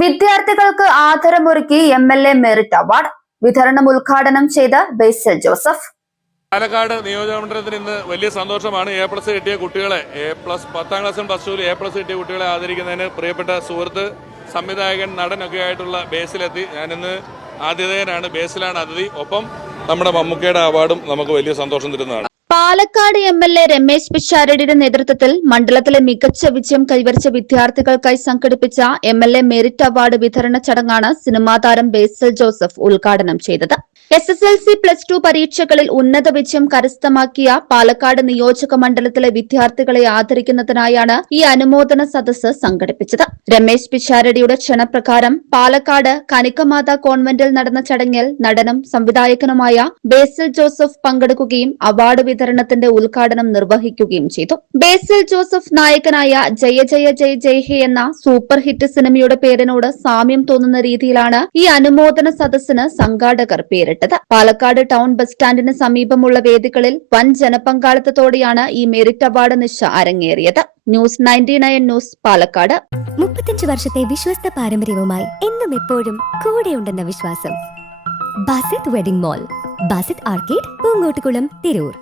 വിദ്യാർത്ഥികൾക്ക് ആദരമൊരുക്കി MLA merit award വിതരണം ഉദ്ഘാടനം ചെയ്ത ബേസിൽ ജോസഫ്. പാലക്കാട് നിയോജകമണ്ഡലത്തിൽ ഇന്ന് വലിയ സന്തോഷമാണ്. A+ കിട്ടിയ കുട്ടികളെ, A+ 10ാം ക്ലാസ്സിലും +2 A+ കിട്ടിയ കുട്ടികളെ ആദരിക്കുന്നതിന് പ്രിയപ്പെട്ട സുഹൃത്ത്, സംവിധായകൻ, നടനൊക്കെ ആയിട്ടുള്ള ബേസിലെത്തി. ഞാനിന്ന് ആതിഥേയനാണ്, ബേസിലാണ് അതിഥി. ഒപ്പം നമ്മുടെ മമ്മൂക്കയുടെ അവാർഡും നമുക്ക് വലിയ സന്തോഷം തരുന്നതാണ്. പാലക്കാട് MLA രമേശ് പിഷാരടിയുടെ നേതൃത്വത്തിൽ മണ്ഡലത്തിലെ മികച്ച വിജയം കൈവരിച്ച വിദ്യാർത്ഥികൾക്കായി സംഘടിപ്പിച്ച MLA മെറിറ്റ് അവാർഡ് വിതരണ ചടങ്ങാണ് സിനിമാ താരം ബേസിൽ ജോസഫ് ഉദ്ഘാടനം ചെയ്തത്. SSLC +2 പരീക്ഷകളിൽ ഉന്നത വിജയം കരസ്ഥമാക്കിയ പാലക്കാട് നിയോജക മണ്ഡലത്തിലെ വിദ്യാർത്ഥികളെ ആദരിക്കുന്നതിനായാണ് ഈ അനുമോദന സദസ്സ് സംഘടിപ്പിച്ചത്. രമേശ് പിഷാരടിയുടെ ക്ഷണപ്രകാരം പാലക്കാട് കനികമാത കോൺവെന്റിൽ നടന്ന ചടങ്ങിൽ നടനും സംവിധായകനുമായ ബേസിൽ ജോസഫ് പങ്കെടുക്കുകയും അവാർഡ് വിതരണത്തിന്റെ ഉദ്ഘാടനം നിർവഹിക്കുകയും ചെയ്തു. ബേസിൽ ജോസഫ് നായകനായ ജയ ജയ ജയ ജയ് ഹേ എന്ന സൂപ്പർ ഹിറ്റ് സിനിമയുടെ പേരിനോട് സാമ്യം തോന്നുന്ന രീതിയിലാണ് ഈ അനുമോദന സദസ്സിന് സംഘാടകർ പേരിട്ടത്. പാലക്കാട് ടൗൺ ബസ് സ്റ്റാൻഡിന് സമീപമുള്ള വേദികളിൽ വൻ ജനപങ്കാളിത്തത്തോടെയാണ് ഈ മെറിറ്റ് അവാർഡ് നിശ അരങ്ങേറിയത്. News 99 news Palakkad. 35 വർഷത്തെ വിശ്വസ്ത പാരമ്പര്യവുമായി എന്നും എപ്പോഴും കൂടെയുണ്ടെന്ന വിശ്വാസം. Basith wedding mall, Basith arcade, Poongottukulam, Tirur.